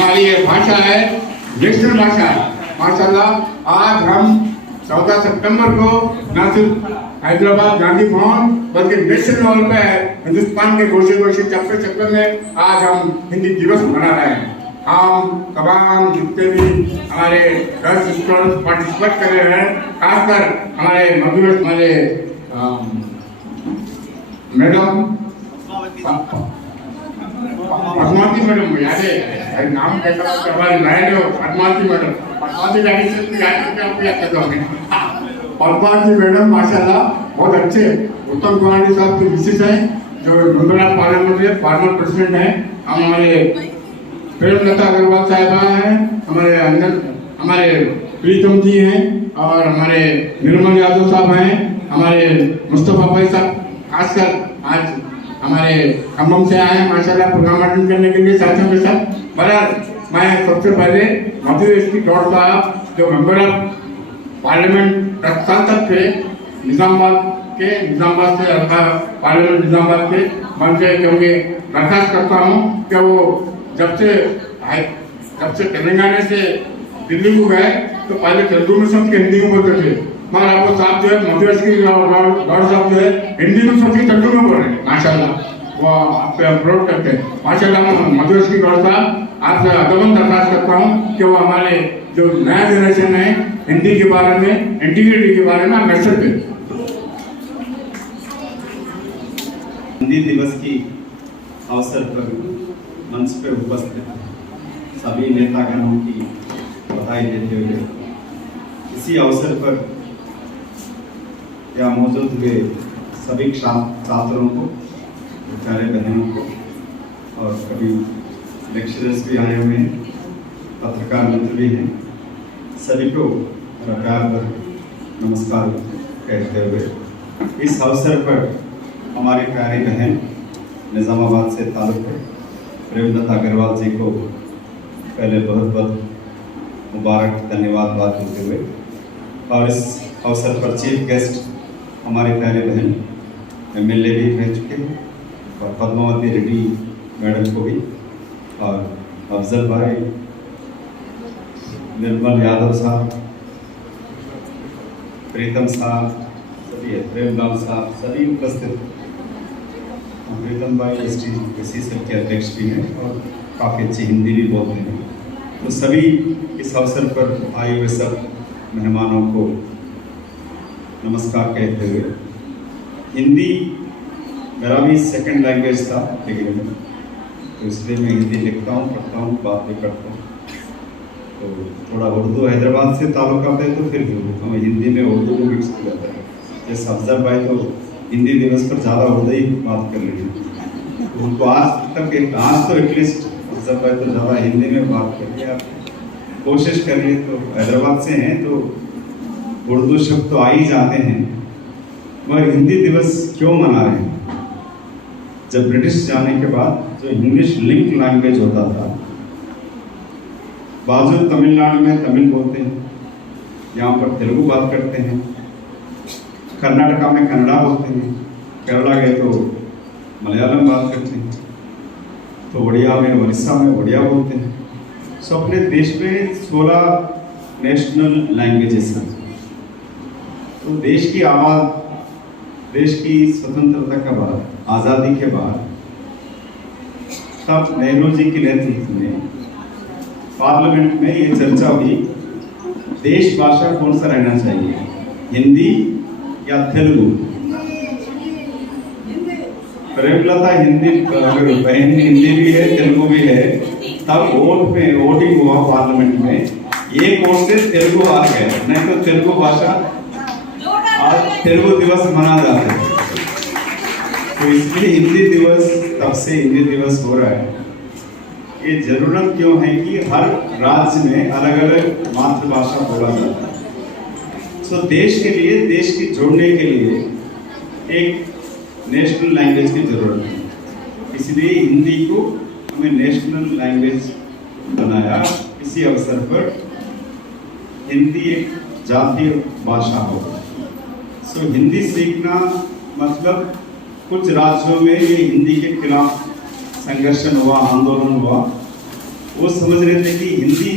हमारी ये भाषा है, नेशनल भाषा है माशाल्लाह। आज हम 14 सितंबर को न सिर्फ हैदराबाद गांधी भवन बल्कि नेशनल लेवल पे हिंदुस्तान के गोशे चप्पे में आज हम हिंदी दिवस मना रहे हैं। हम तमाम जितने भी हमारे स्टूडेंट्स पार्टिसिपेट कर रहे हैं, खासकर हमारे मधुर हमारे मैडम पद्मावती मैडम याद है नाम कैसा हमारी मैड हो पद्मावती मैडम, पद्मावती मैडम माशाल्लाह बहुत अच्छे। उत्तम कुमार साहब के मिसेज हैं जो गुजरात पार्लियामेंट में फॉर्मर प्रेसिडेंट हैं। हम हमारे प्रेमलता अग्रवाल साहिबा हैं, हमारे अंदर हमारे प्रीतम जी हैं और हमारे निर्मल यादव साहब हैं, हमारे मुस्तफा भाई साहब खासकर आज हमारे खम्भम से आए हैं माशाल्लाह प्रोग्राम अटेंड करने के लिए साथियों के साथ। बहरहाल मैं सबसे पहले मधु एसपी गौड़ साहब जो मेंबर ऑफ पार्लियामेंट प्रशासक थे निजामाबाद से पार्लियामेंट निजामाबाद के मन से क्योंकि दरखास्त करता हूँ कि वो जब से तेलंगाना से दिल्ली को गए तो पहले तेलुगु में समझ के हिंदी में बोलते थे, मगर आपको साहब जो है मधु एसपी गौड़ साहब जो है हिंदी में समझ के तेलुगु में बोल रहे हैं माशाल्लाह, वो आप पे अपलोड करते हैं माशाल्लाह। मधु एसपी गौड़ साहब आपसे अदबन दरखास्त करता हूँ कि वो हमारे जो नया जनरेशन है हिंदी के बारे में इंटीग्रिटी के बारे में मैसेज दें। हिंदी दिवस की अवसर पर मंच पर उपस्थित सभी नेतागणों की बधाई देते हुए इसी अवसर पर यहाँ मौजूद हुए सभी छात्रों को, प्यारे बहनों को और कभी लेक्चरर्स भी आए हुए हैं, पत्रकार मित्र भी हैं, सभी को प्यार पर नमस्कार कहते हुए इस अवसर पर हमारी प्यारी बहन निजामाबाद से ताल्लुक़ है प्रेमलता अग्रवाल जी को पहले बहुत बहुत मुबारक धन्यवाद देते हुए और इस अवसर पर चीफ गेस्ट हमारे प्यारे बहन MLA भी रह चुके हैं और पद्मावती रेड्डी मैडम को भी और अफजल भाई, निर्मल यादव साहब, प्रीतम साहब, सभी प्रेमलाल साहब, सभी उपस्थित। प्रीतम भाई इसी सब के अध्यक्ष भी हैं और काफ़ी अच्छी हिंदी भी बोलते हैं, तो सभी इस अवसर पर आए हुए सब मेहमानों को नमस्कार कहते हुए, हिंदी मेरा भी सेकंड लैंग्वेज था डिग्री में, तो इसलिए मैं हिंदी लिखता हूँ, पढ़ता हूँ, बात भी करता हूँ। तो थोड़ा उर्दू हैदराबाद से ताल्लुकात है तो फिर हिंदी में उर्दू को मिक्स हो जाता है। जैसे अफजल भाई तो हिंदी दिवस पर ज़्यादा उर्दू ही बात कर रही है, तो उनको आज तो एटलीस्ट अफजल भाई तो ज़्यादा हिंदी में बात करिए, आप कोशिश करिए। तो हैदराबाद से हैं तो उर्दू शब्द तो आ ही जाते हैं, मगर हिंदी दिवस क्यों मना रहे हैं? जब ब्रिटिश जाने के बाद जो इंग्लिश लिंक लैंग्वेज होता था, बाजू तमिलनाडु में तमिल बोलते हैं, यहाँ पर तेलुगु बात करते हैं, कर्नाटका में कन्नड़ा बोलते हैं, केरला गए तो मलयालम बात करते हैं, तो उड़िया में उड़ीसा में उड़िया बोलते हैं। सो अपने देश में 16 नेशनल लैंग्वेजेस हैं। तो देश की आवाज़, देश की स्वतंत्रता के बाद, आज़ादी के बाद, तब नेहरू जी के नेतृत्व में पार्लियामेंट में ये चर्चा हुई देश भाषा कौन सा रहना चाहिए, हिंदी या तेलुगु। प्रेमलता हिंदी बहन हिंदी भी है तेलुगु भी है, तब वोटिंग हुआ पार्लियामेंट में, एक वोट से तेलुगु आ गया, नहीं तो तेलुगु भाषा आज तेलुगु दिवस मना जाता है। तो इसलिए हिंदी दिवस, तब से हिंदी दिवस हो रहा है। ये जरूरत क्यों है कि हर राज्य में अलग अलग मातृभाषा बोला जाता है। तो देश के लिए, देश की जोड़ने के लिए एक नेशनल लैंग्वेज की जरूरत है, इसलिए हिंदी को हमें नेशनल लैंग्वेज बनाया। इसी अवसर पर हिंदी एक जातीय भाषा हो। सो हिंदी सीखना मतलब कुछ राज्यों में ये हिंदी के खिलाफ संघर्षण हुआ, आंदोलन हुआ, वो समझ रहे थे कि हिंदी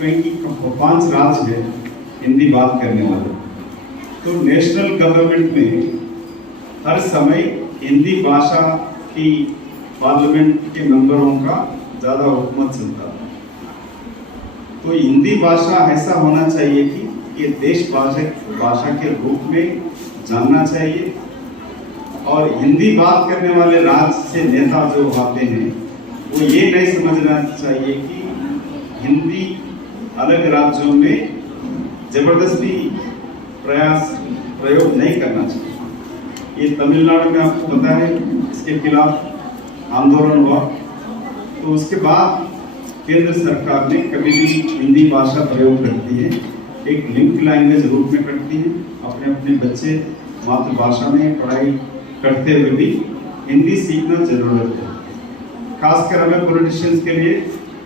कहीं की 5 राज्य है हिंदी बात करने वाले, तो नेशनल गवर्नमेंट में हर समय हिंदी भाषा की पार्लियामेंट के मेंबरों का ज़्यादा हुकूमत चलता है। तो हिंदी भाषा ऐसा होना चाहिए कि ये देश भाषा के रूप में जानना चाहिए, और हिंदी बात करने वाले राज्य से नेता जो आते हैं वो ये नहीं समझना चाहिए कि हिंदी अलग राज्यों में जबरदस्ती प्रयोग नहीं करना चाहिए। ये तमिलनाडु में आपको पता है इसके खिलाफ आंदोलन हुआ, तो उसके बाद केंद्र सरकार ने कभी भी हिंदी भाषा प्रयोग करती है एक लिंक लैंग्वेज रूप में करती है। अपने अपने बच्चे मातृभाषा में पढ़ाई करते हुए भी हिंदी सीखना जरूरत है। खासकर हमें पॉलिटिशियंस के लिए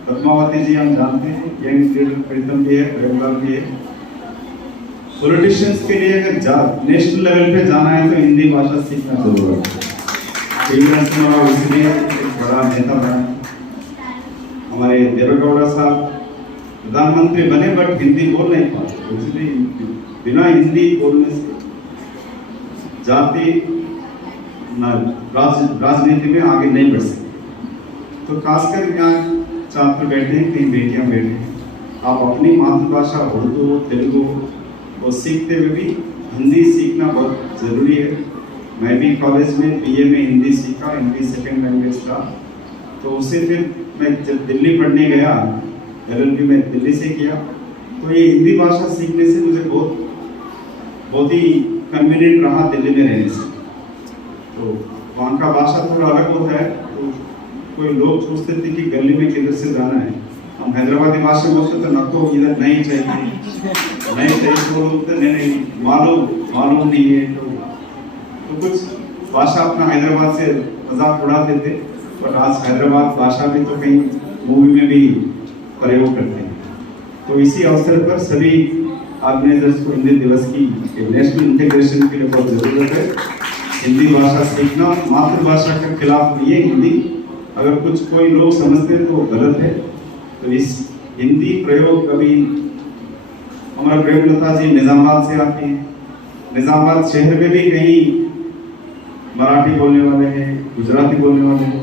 पद्मावती जी हम जानते हैं, यंग लीडर प्रीतम भी है, प्रेमलाल भी है। पॉलिटिशियंस के लिए अगर नेशनल लेवल पे जाना है तो हिंदी भाषा सीखना जरूरत है। इसलिए एक बड़ा नेता बना। हमारे देवेगौड़ा साहब प्रधानमंत्री बने बट हिंदी बोल नहीं पाते, इसलिए बिना हिंदी बोलने से जाति राजनीति में आगे नहीं बढ़ सकते। तो खासकर यहाँ छात्र बैठे हैं, कई बेटियां बैठे हैं, आप अपनी मातृभाषा उर्दू तेलुगु को सीखते हुए भी हिंदी सीखना बहुत ज़रूरी है। मैं भी कॉलेज में बीए में हिंदी सीखा, हिंदी सेकेंड लैंग्वेज था। तो उससे फिर मैं जब दिल्ली पढ़ने गया, LLB में दिल्ली से किया, तो ये हिंदी भाषा सीखने से मुझे बहुत ही कन्वीनियंट रहा दिल्ली में रहने से। तो वहाँ का भाषा थोड़ा अलग होता है, तो कोई लोग सोचते थे कि गली में किधर से जाना है, हम हैदराबादी भाषा में बोलते तो न तो इधर नहीं चाहिए तो बोलते नहीं मालूम नहीं है। तो कुछ भाषा अपना हैदराबाद से मजाक उड़ाते थे, पर आज हैदराबाद भाषा भी तो कहीं मूवी में भी प्रयोग करते हैं। तो इसी अवसर पर सभी ऑर्गेनाइजर्स को हिंदी दिवस की नेशनल इंटीग्रेशन के लिए बहुत ज़रूरत है। हिंदी भाषा सीखना मातृभाषा के खिलाफ नहीं है हिंदी, अगर कुछ कोई लोग समझते हैं तो गलत है। तो इस हिंदी प्रयोग कभी हमारे प्रेमलता जी निजामाबाद से आते हैं, निजामाबाद शहर में भी कहीं मराठी बोलने वाले हैं, गुजराती बोलने वाले हैं,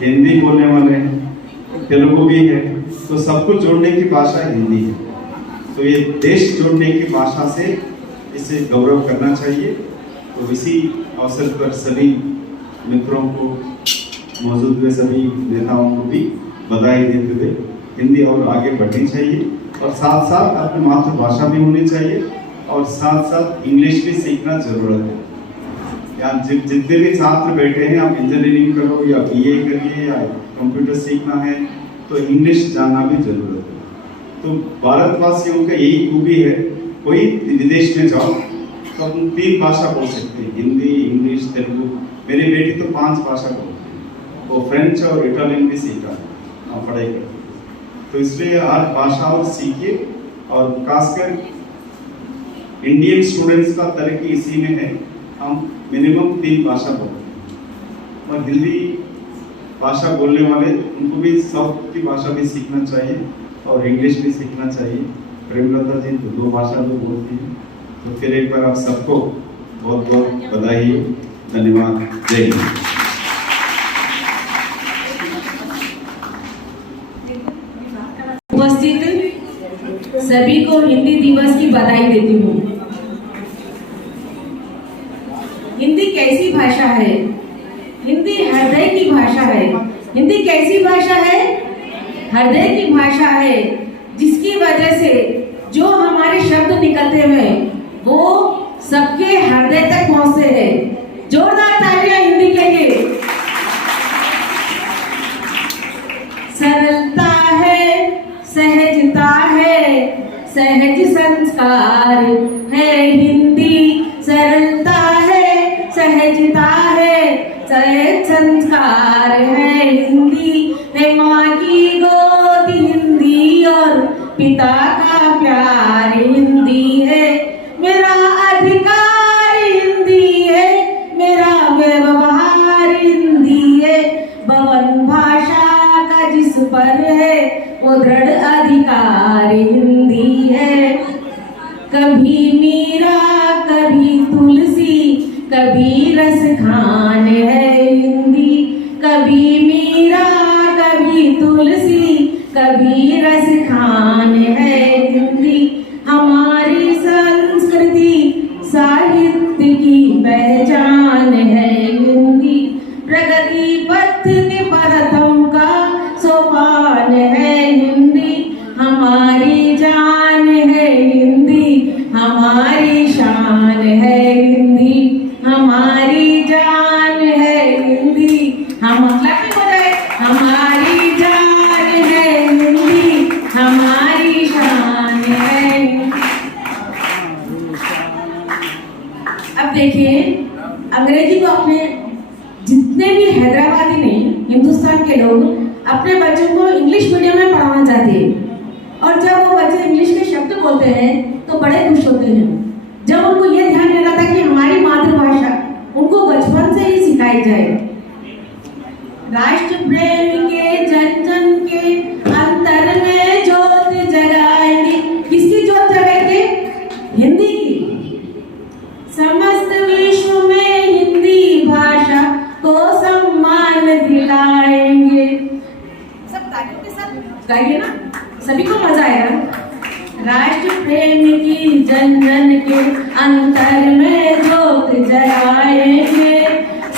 हिंदी बोलने वाले हैं, तेलुगु भी है, तो सबको जोड़ने की भाषा हिंदी है। तो ये देश जोड़ने की भाषा से इसे गौरव करना चाहिए। तो इसी अवसर पर सभी मित्रों को, मौजूद हुए सभी नेताओं को भी बधाई देते हुए हिंदी और आगे बढ़नी चाहिए, और साथ साथ अपनी मातृभाषा भी होनी चाहिए, और साथ साथ इंग्लिश भी सीखना जरूरत है। यहाँ जितने भी छात्र बैठे हैं, आप इंजीनियरिंग करो या BA करिए या कंप्यूटर सीखना है, तो इंग्लिश जानना भी जरूरत है। तो भारतवासियों का यही खूबी है, कोई विदेश में जाओ तो हम 3 भाषा बोल सकते हैं, हिंदी, इंग्लिश, तेलुगु। मेरी बेटी तो 5 भाषा बोलती है, वो फ्रेंच और इटालियन भी सीखा है पढ़ाई करती है। तो इसलिए हर भाषा और सीखिए, और खासकर इंडियन स्टूडेंट्स का तरक्की इसी में है, हम मिनिमम 3 भाषा बोलते हैं। और हिंदी भाषा बोलने वाले उनको भी साउथ की भाषा भी सीखना चाहिए और इंग्लिश भी सीखना चाहिए। प्रेमलता जी तो 2 भाषा भी बोलती हैं। तो फिर एक बार आप सबको बहुत बहुत बधाई, धन्यवाद, जय हिंद। उपस्थित सभी को हिंदी दिवस की बधाई देती हूँ। हिंदी कैसी भाषा है? हिंदी हृदय की भाषा है। हिंदी कैसी भाषा है? हृदय की भाषा है, जिसकी वजह से जो हमारे शब्द निकलते हैं वो सबके हृदय तक पहुंचते हैं। जोरदार तालियां हिंदी के लिए। सरलता है, सहजता है, सहज संस्कार है हिंदी। सरलता है, सहजता है, सहज संस्कार है हिंदी। है माँ की गोद हिंदी और पिता का प्यार हिंदी है। मेरा अधिकार हिंदी है, मेरा व्यवहार हिंदी है। भवन भाषा का जिस पर है वो दृढ़ अधिकार हिंदी है। कभी मीरा कभी तुलसी कभी रस खान है हिंदी। कभी मीरा कभी तुलसी कभी रस खान है हिंदी। हमारी संस्कृति साहित्य की पहचान है हिंदी। प्रगति पथ के प्रथम का सोपान है हिंदी। हमारी जान है हिंदी, हमारी शान है हिंदी, हमारी जान है हिंदी। हम क्लैपिंग हो जाए। हमारी जान है हिंदी, हमारी शान है। अब देखिए, अंग्रेजी को अपने जितने भी हैदराबादी नहीं, हिंदुस्तान के लोग अपने बच्चों को इंग्लिश मीडियम में पढ़ाना चाहते हैं। और जब वो बच्चे इंग्लिश के शब्द बोलते हैं तो बड़े खुश होते हैं। जब उनको ये ध्यान देना था कि हमारी मातृभाषा उनको बचपन से ही सिखाई जाए। राष्ट्र प्रेम के जन जन के अंतर में ज्योत जगाएंगे। किसकी ज्योत जगाएंगे? हिंदी की। समस्त विश्व में हिंदी भाषा को सम्मान दिलाएंगे। सब तालियों के साथ गाइए ना, सभी को मजा आएगा। राष्ट्र प्रेम की जन जन के अंतर में ज्योत जलाएंगे।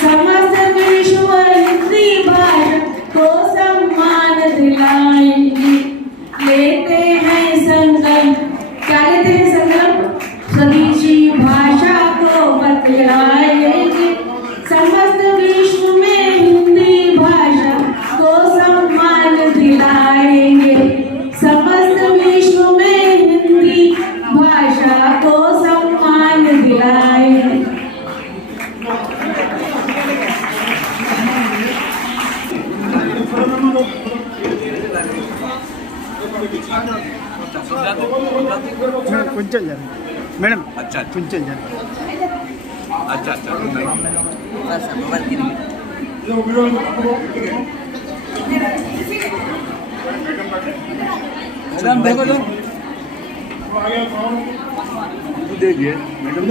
समस्त विश्व हिंदी भाषा को सम्मान दिलाएंगे। लेते हैं संकल्प। क्या लेते हैं संकल्प? स्वदेशी भाषा को बतलाएंगे। समस्त विश्व में हिंदी भाषा को सम्मान दिलाएंगे। समस्त विश्व में हिंदी भाषा को सम्मान दिलाएंगे। कुंचल जाने मैडम। अच्छा कुंचल जाने। अच्छा अच्छा मैडम देखो तो दे दिए मैडम।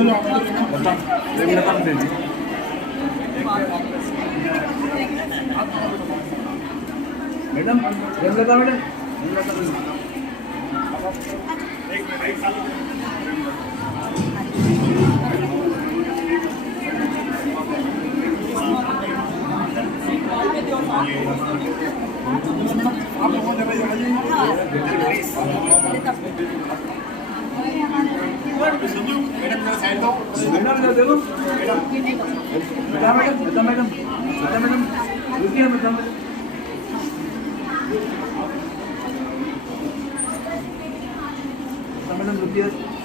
बता मेरा काम दे दिए। मैडम बता मैडम। मैडम